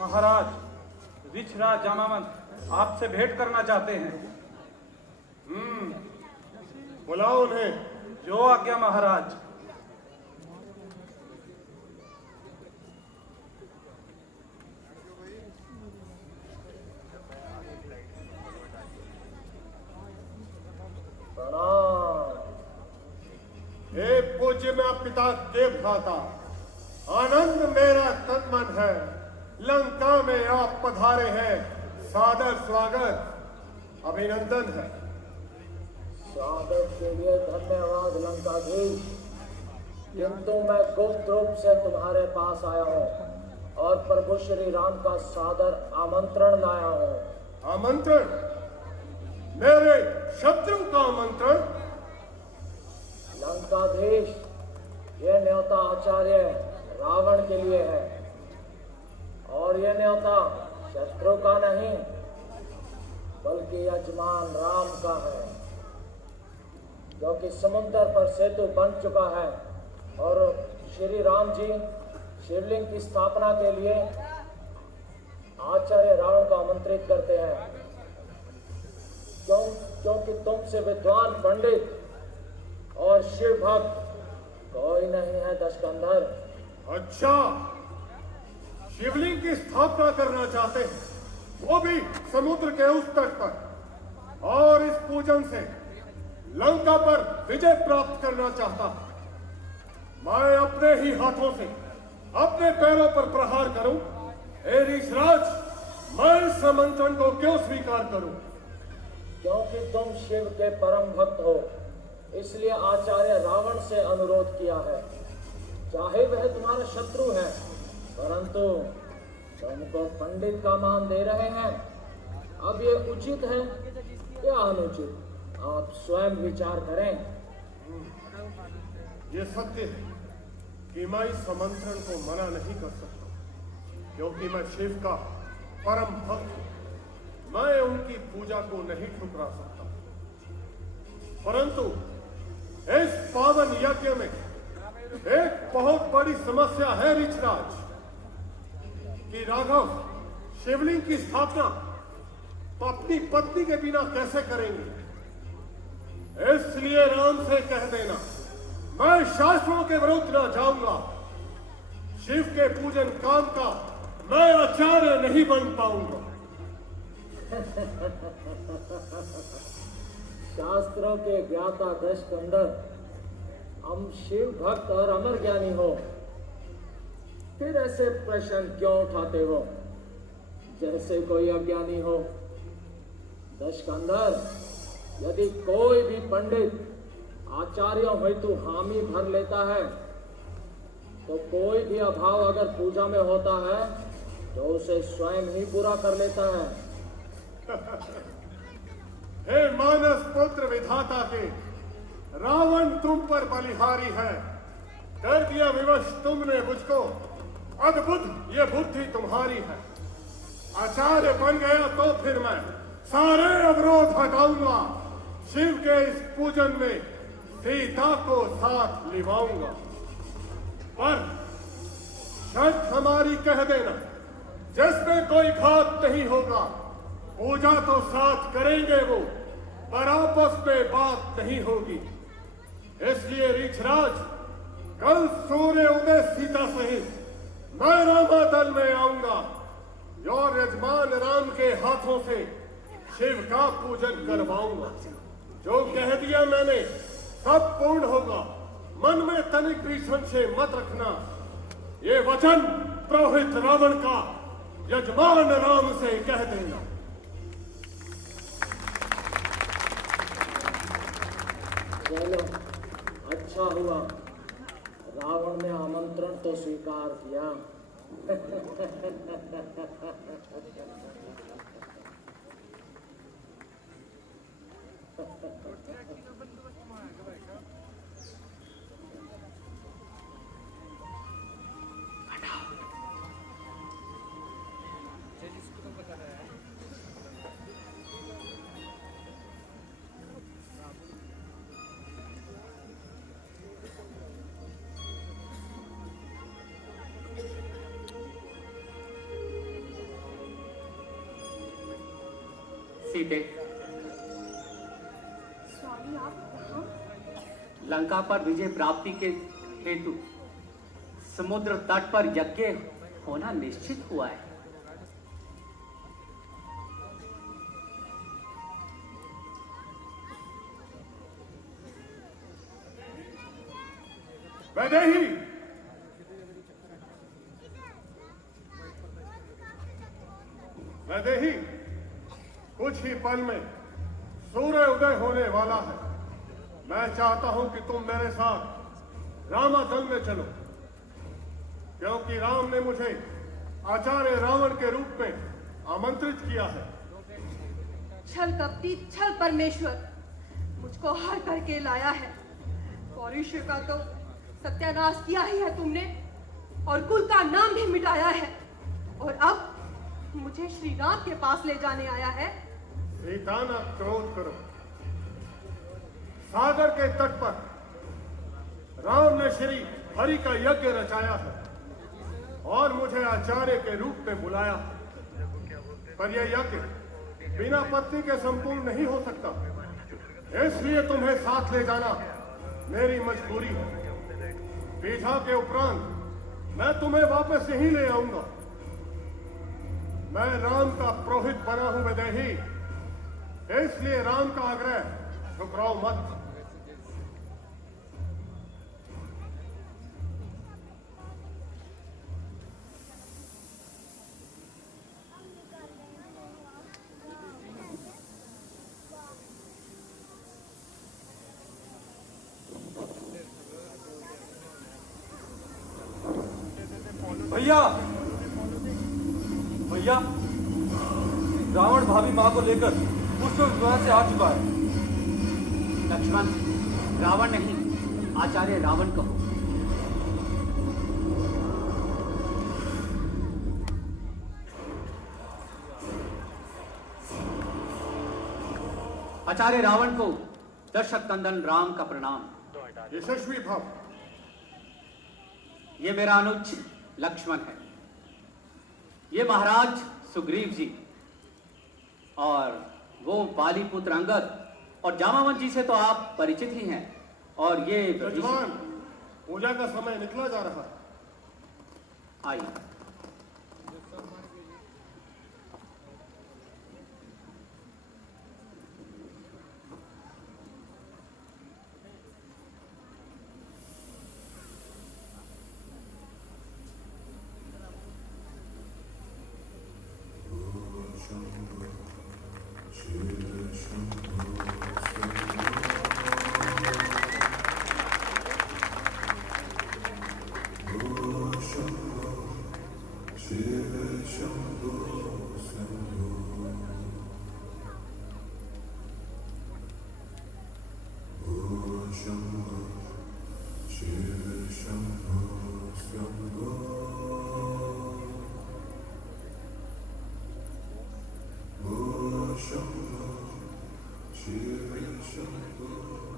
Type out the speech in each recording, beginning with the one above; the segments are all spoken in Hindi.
महाराज, ऋछराज जामावंत आपसे भेंट करना चाहते हैं। बुलाओ उन्हें। जो आज्ञा महाराज। हे पूज्य में पिता के भ्राता, आनंद मेरा तन मन है। लंका में आप पधारे हैं, सादर स्वागत अभिनंदन है। स्वागत के लिए धन्यवाद लंकाधीश, किंतु मैं गुप्त रूप से तुम्हारे पास आया हूँ और प्रभु श्री राम का सादर आमंत्रण लाया हूँ। आमंत्रण? मेरे शत्रु का आमंत्रण? लंकाधीश, यह न्योता आचार्य रावण के लिए है और यह न्योता शत्रु का नहीं बल्कि यजमान राम का है, क्योंकि समुद्र पर सेतु बन चुका है और श्री राम जी शिवलिंग की स्थापना के लिए आचार्य रावण को आमंत्रित करते हैं। क्योंकि तुमसे विद्वान पंडित और शिव भक्त कोई नहीं है दशकंधर। अच्छा, शिवलिंग की स्थापना करना चाहते हैं, वो भी समुद्र के उस तट पर, और इस पूजन से लंका पर विजय प्राप्त करना चाहता हूं। मैं अपने ही हाथों से अपने पैरों पर प्रहार करूं। हे ऋषराज, मैं इस आमंत्रण को क्यों स्वीकार करूं? क्योंकि तुम शिव के परम भक्त हो, इसलिए आचार्य रावण से अनुरोध किया है। चाहे वह तुम्हारा शत्रु है, परंतु तुमको पंडित का मान दे रहे हैं। अब ये उचित है या अनुचित, आप स्वयं विचार करें। ये सत्य है कि मैं इस आमंत्रण को मना नहीं कर सकता, क्योंकि मैं शिव का परम भक्त हूं। मैं उनकी पूजा को नहीं ठुकरा सकता, परंतु इस पावन यज्ञ में एक बहुत बड़ी समस्या है ऋछराज, कि राघव शिवलिंग की स्थापना अपनी पत्नी के बिना कैसे करेंगे। इसलिए राम से कह देना, मैं शास्त्रों के विरुद्ध न जाऊंगा। शिव के पूजन काम का मैं आचार्य नहीं बन पाऊंगा। शास्त्रों के ज्ञाता दशकंधर, हम शिव भक्त और अमर ज्ञानी हो, फिर ऐसे प्रश्न क्यों उठाते हो जैसे कोई अज्ञानी हो। दशकंधर, यदि कोई भी पंडित आचार्यों हेतु हामी भर लेता है तो कोई भी अभाव अगर पूजा में होता है तो उसे स्वयं ही पूरा कर लेता है। हे मानस पुत्र विधाता के, रावण तुम पर बलिहारी है। कर दिया विवश तुमने मुझको, अद्भुत ये बुद्धि तुम्हारी है। आचार्य बन गया तो फिर मैं सारे अवरोध हटाऊंगा। शिव के इस पूजन में सीता को साथ लिवाऊंगा, पर शर्त हमारी कह देना, जिसमें कोई घात नहीं होगा। पूजा तो साथ करेंगे वो, पर आपस में बात नहीं होगी। इसलिए ऋछराज, कल सूर्य उदय सीता सहित मैं रामादल में आऊंगा और यजमान राम के हाथों से शिव का पूजन करवाऊंगा। जो कह दिया मैंने सब पूर्ण होगा। मन में तनिक भी संशय मत रखना। ये वचन पुरोहित रावण का यजमान राम से कह देना। चलो, अच्छा हुआ रावण ने आमंत्रण तो स्वीकार किया। सीते, स्वामी आप यहाँ? लंका पर विजय प्राप्ति के हेतु समुद्र तट पर यज्ञ होना निश्चित हुआ है। वैदेही, वैदेही, कुछ ही पल में सूर्य उदय होने वाला है। मैं चाहता हूं कि तुम मेरे साथ रामादल में चलो, क्योंकि राम ने मुझे आचार्य रावण के रूप में आमंत्रित किया है। छल कपटी, छल परमेश्वर, मुझको हर करके लाया है। पौरुष का तो सत्यानाश किया ही है तुमने, और कुल का नाम भी मिटाया है, और अब मुझे श्री राम के पास ले जाने आया है। सीता, न क्रोध करो। सागर के तट पर राम ने श्री हरि का यज्ञ रचाया है और मुझे आचार्य के रूप में बुलाया है। पर यह यज्ञ बिना पत्नी के संपूर्ण नहीं हो सकता, इसलिए तुम्हें साथ ले जाना मेरी मजबूरी है। बीजा के उपरांत मैं तुम्हें वापस यहीं ले आऊंगा। मैं राम का पुरोहित बना हूं वैदेही, इसलिए राम का आग्रह ठुकराओ मत। भैया, भैया, रावण भाभी माँ को लेकर पुष्प विमान से आ चुका है। लक्ष्मण, रावण नहीं, आचार्य रावण कहो। आचार्य रावण को दशरथ नंदन राम का प्रणाम। यशस्वी भव। ये मेरा अनुज लक्ष्मण है, ये महाराज सुग्रीव जी, और वो बाली पुत्र अंगद, और जामावन जी से तो आप परिचित ही हैं। और ये यजमान, पूजा का समय निकला जा रहा है। आइए।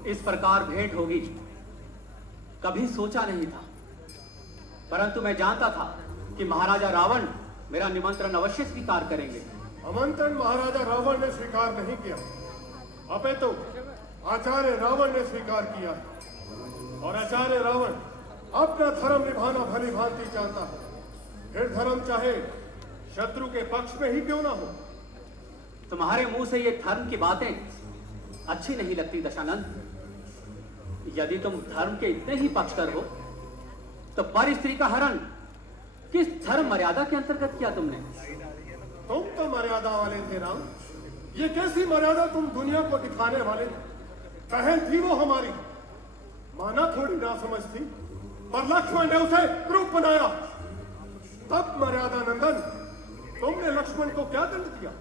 इस प्रकार भेंट होगी कभी सोचा नहीं था, परंतु मैं जानता था कि महाराजा रावण मेरा निमंत्रण अवश्य स्वीकार करेंगे। आमंत्रण महाराजा रावण ने स्वीकार नहीं किया, अपितु आचार्य रावण ने स्वीकार किया, और आचार्य रावण अपना धर्म निभाना भली भांति जानता है। फिर धर्म चाहे शत्रु के पक्ष में ही क्यों ना हो। तुम्हारे मुंह से ये धर्म की बातें अच्छी नहीं लगती दशानंद। यदि तुम धर्म के इतने ही पक्षधर हो तो पर स्त्री का हरण किस धर्म मर्यादा के अंतर्गत किया तुमने? तुम तो मर्यादा वाले थे राम, ये कैसी मर्यादा तुम दुनिया को दिखाने वाले थे। बहन थी वो हमारी, माना थोड़ी ना समझ थी, पर लक्ष्मण ने उसे क्रूप बनाया। तब मर्यादा नंदन, तुमने लक्ष्मण को क्या दंड दिया?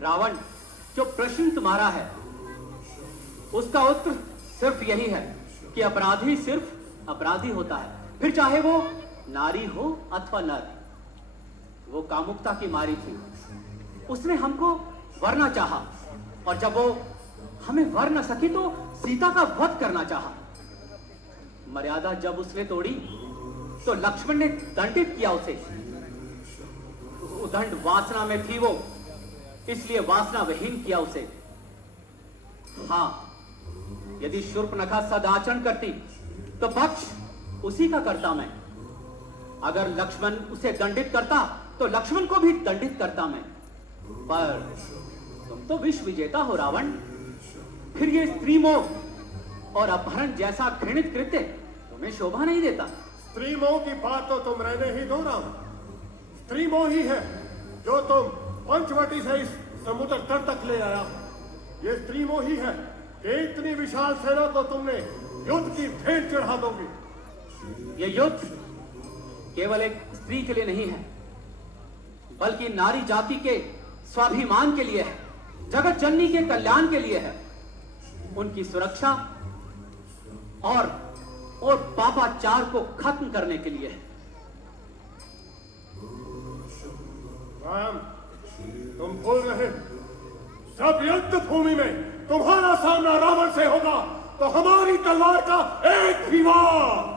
रावण, जो प्रश्न तुम्हारा है उसका उत्तर सिर्फ यही है कि अपराधी सिर्फ अपराधी होता है, फिर चाहे वो नारी हो अथवा नर। वो कामुकता की मारी थी, उसने हमको वरना चाहा, और जब वो हमें वर न सकी तो सीता का वध करना चाहा। मर्यादा जब उसने तोड़ी तो लक्ष्मण ने दंडित किया उसे। दंड वासना में थी वो, इसलिए वासना विहीन किया उसे। हां, यदि शूर्पणखा सदाचरण करती तो पक्ष उसी का करता मैं। अगर लक्ष्मण उसे दंडित करता तो लक्ष्मण को भी दंडित करता मैं। पर तुम तो विश्व विजेता हो रावण, फिर ये स्त्री मोह और अपहरण जैसा घृणित कृत्य तुम्हें शोभा नहीं देता। स्त्री मोह की बात तो तुम रहने ही दो राम। स्त्री मोह ही है जो तुम पंचवटी से इस समुद्र तट तक ले आया। ये स्त्री मोह ही है कि इतनी विशाल सेना को तुमने युद्ध की भेंट चढ़ा दोगे। ये युद्ध केवल एक स्त्री के लिए नहीं है, बल्कि नारी जाति के स्वाभिमान के लिए है, जगत जननी के कल्याण के लिए है, उनकी सुरक्षा और पापाचार को खत्म करने के लिए है। राम, तुम भूल रहे, जब युद्ध भूमि में तुम्हारा सामना रावण से होगा तो हमारी तलवार का एक भी वार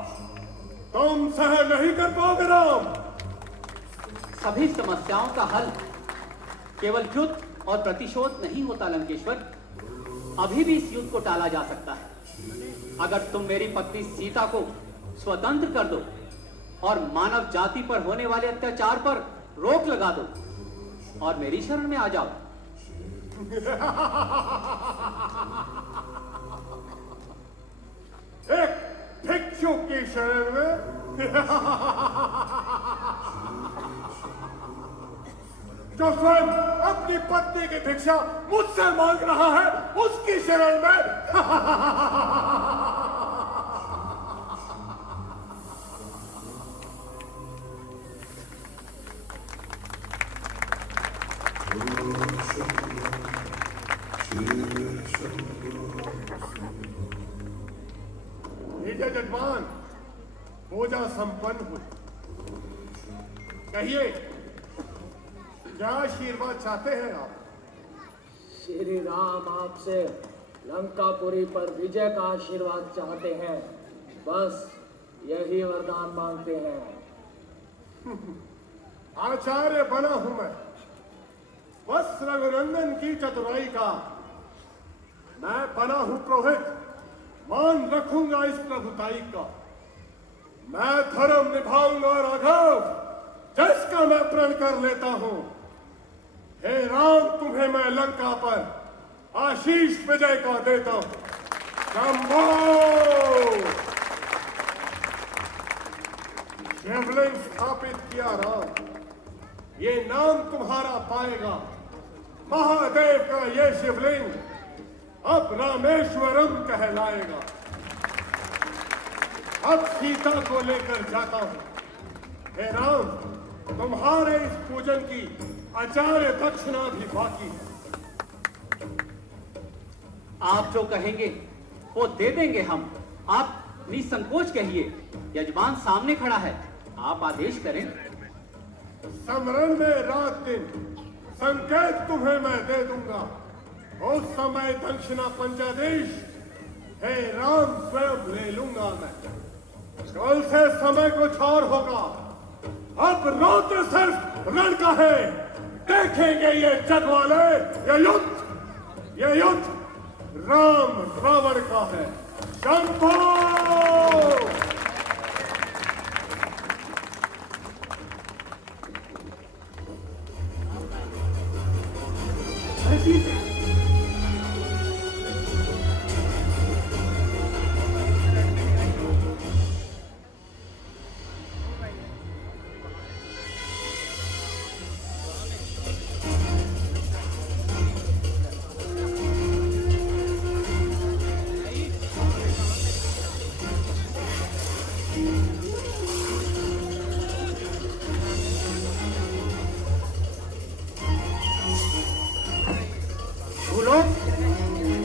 तुम सहन नहीं कर पाओगे राम। सभी समस्याओं का हल केवल युद्ध और प्रतिशोध नहीं होता लंकेश्वर। अभी भी इस युद्ध को टाला जा सकता है। अगर तुम मेरी पत्नी सीता को स्वतंत्र कर दो और मानव जाति पर होने वाले अत्याचार पर रोक लगा दो और मेरी शरण में आ जाओ। एक भिक्षु की शरण में जो स्वयं अपनी पत्नी की भिक्षा मुझसे मांग रहा है, उसकी शरण में। जजमान, पूजा संपन्न हुई। कहिए, क्या आशीर्वाद चाहते हैं आप? श्री राम आपसे लंकापुरी पर विजय का आशीर्वाद चाहते हैं। बस यही वरदान मांगते हैं। आचार्य बना हूं मैं, बस रघुनंदन की चतुराई का। मैं बना हूं पुरोहित, मान रखूंगा इस प्रभुताई का। मैं धर्म निभाऊंगा राघव, जिसका मैं प्रण कर लेता हूं। हे राम, तुम्हें मैं लंका पर आशीष विजय का देता हूं। शंभो! शिवलिंग स्थापित किया राम, ये नाम तुम्हारा पाएगा। महादेव का ये शिवलिंग अब रामेश्वरम कहलाएगा। अब सीता को लेकर जाता हूं। हे राम, तुम्हारे इस पूजन की आचार्य दक्षिणा भी बाकी है। आप जो कहेंगे वो दे देंगे हम। आप निसंकोच कहिए, यजमान सामने खड़ा है, आप आदेश करें। समरण में रात दिन संकेत तुम्हें मैं दे दूंगा। उस समय दक्षिणा पंचादेश हे राम स्वयं ले लूंगा मैं। कल से समय कुछ और होगा। अब रौद्र सिर्फ रण का है। देखेंगे ये जग वाले, ये युद्ध राम रावण का है। शंभो!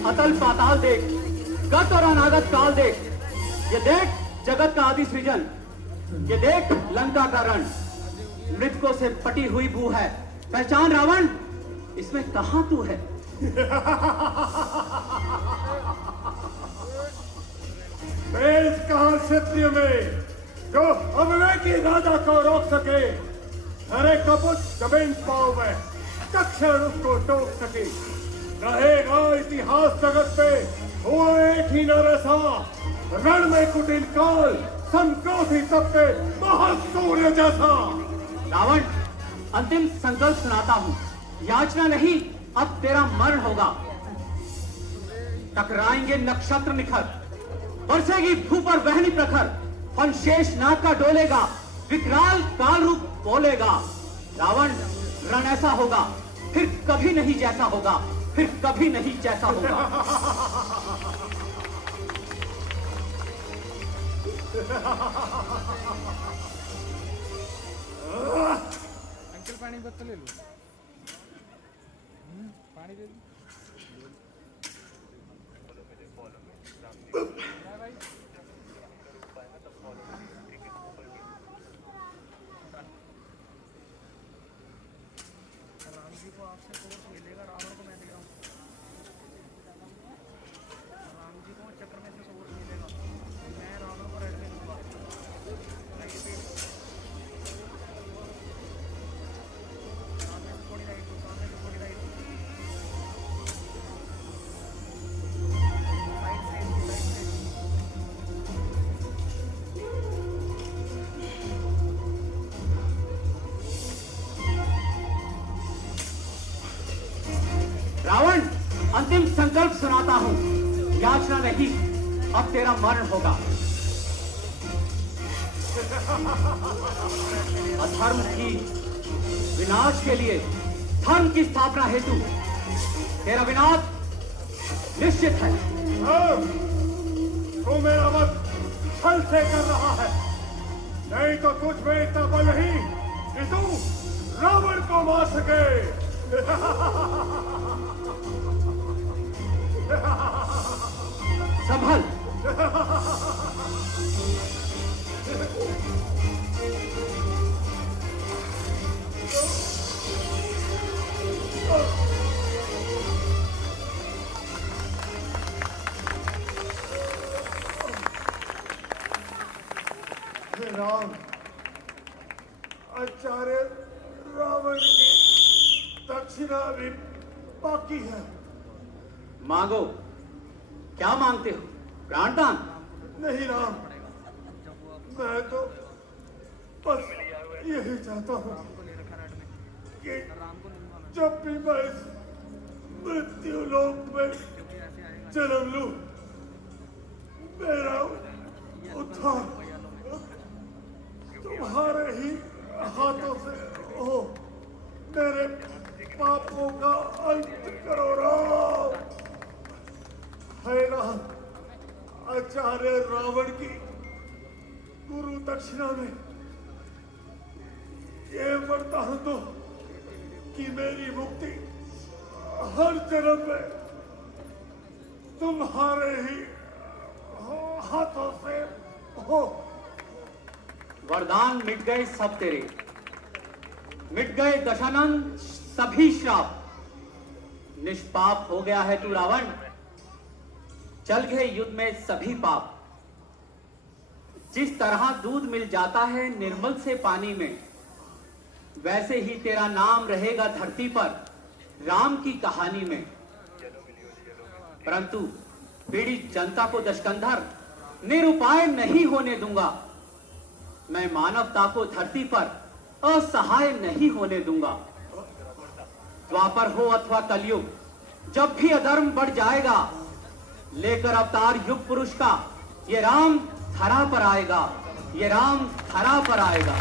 अतल पाताल देख, गत और अनागत काल देख। ये देख जगत का आदि सृजन, ये देख लंका का रण। मृतकों से पटी हुई भू है। पहचान रावण, इसमें कहां तू है? तेज कहां सत्य में जो अविवेकी राजा को रोक सके। अरे कपुत जमीन पाओ में कक्षण उसको टोक सके। रहेगा इतिहास जगत पे वो एक ही नर ऐसा, रण में कुटिल काल, संक्रोधी तपते महासूर्य जैसा। रावण, अंतिम संकल्प सुनाता हूँ। याचना नहीं, अब तेरा मरण होगा। टकराएंगे नक्षत्र निखर, बरसेगी भू पर वहनी प्रखर, फन शेष नाग का डोलेगा, विकराल काल रूप बोलेगा। रावण, रण ऐसा होगा, फिर कभी नहीं जैसा होगा, फिर कभी नहीं जैसा होगा। अंकल पानी बोतल ले लो। पानी दे दो। राम जी को आपसे कोर्स मिलेगा, रावण को मैं दे रहा हूँ। राम जी को चक्र में से कोर्स मिलेगा, मैं रावण को रेड में दूंगा। सामने से थोड़ी राइट दो, सामने से थोड़ी राइट दो। साइड से, साइड से। रावण, अंतिम संकल्प सुनाता हूँ। याचना नहीं, अब तेरा मरण होगा। अधर्म की विनाश के लिए धर्म की स्थापना हेतु तेरा विनाश निश्चित है। तू मेरा वध छल से कर रहा है, नहीं तो तुझ में इतना बल नहीं कि तू रावण को मार सके। संभल। राम, आचार्य रावण की दक्षिणा भी बाकी है। मांगो, क्या मांगते हो? प्राणदान? नहीं राम, मैं तो बस यही चाहता हूँ कि जब भी मैं इस मृत्यु लोक में जन्म लूं, मेरा उद्धार तुम्हारे ही हाथों से हो। मेरे पापों का अंत करो राम। है राम, आचार्य रावण की गुरु दक्षिणा में ये वरदान दो कि मेरी मुक्ति हर जन्म में तुम्हारे ही हाथों से हो। वरदान मिट गए सब तेरे, मिट गए दशानन सभी श्राप। निष्पाप हो गया है तू रावण, चल गए युद्ध में सभी पाप। जिस तरह दूध मिल जाता है निर्मल से पानी में, वैसे ही तेरा नाम रहेगा धरती पर राम की कहानी में। परंतु पीड़ित जनता को दशकंधर निरुपाय नहीं होने दूंगा। मैं मानवता को धरती पर असहाय नहीं होने दूंगा। द्वापर हो अथवा कलयुग, जब भी अधर्म बढ़ जाएगा, लेकर अवतार युग पुरुष का, ये राम धरा पर आएगा, ये राम धरा पर आएगा।